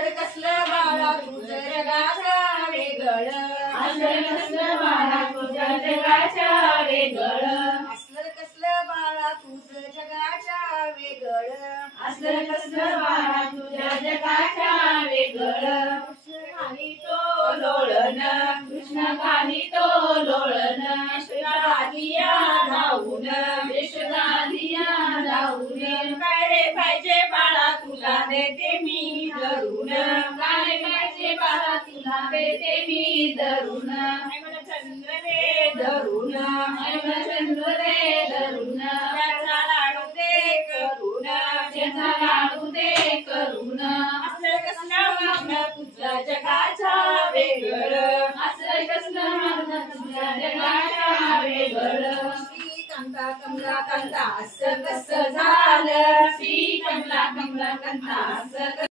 असलं कसलं बाळा तुझं जगाच्या वेगळं, असलं कसलं बाळा तुझं जगाच्या वेगळं, असलं कसलं बाळा तुझं जगाच्या वेगळं, असलं कसलं बाळा तुझ्या जगाच्या वेगळं. खाली तो लोळण कृष्ण खाली तो लोळण, यशोदादिया धावून, यशोदादिया धावून. काय रे पाहिजे बाळा तुला देते मी धरून, काय पाहिजे बाळा तुला देते मी धरून. चंद्र रे धरून, चंद्र रे धरून, त्याचा लाडू दे करून, त्याचा लाडू दे करून. असलं कसलं मागणं तुझं जगाच्या वेगळं, असलं कसलं मागणं तुझ्या जगाच्या वेगळं. श्रीकांता कमलाकांता असं कसं झालं, श्री कमला कमला कंता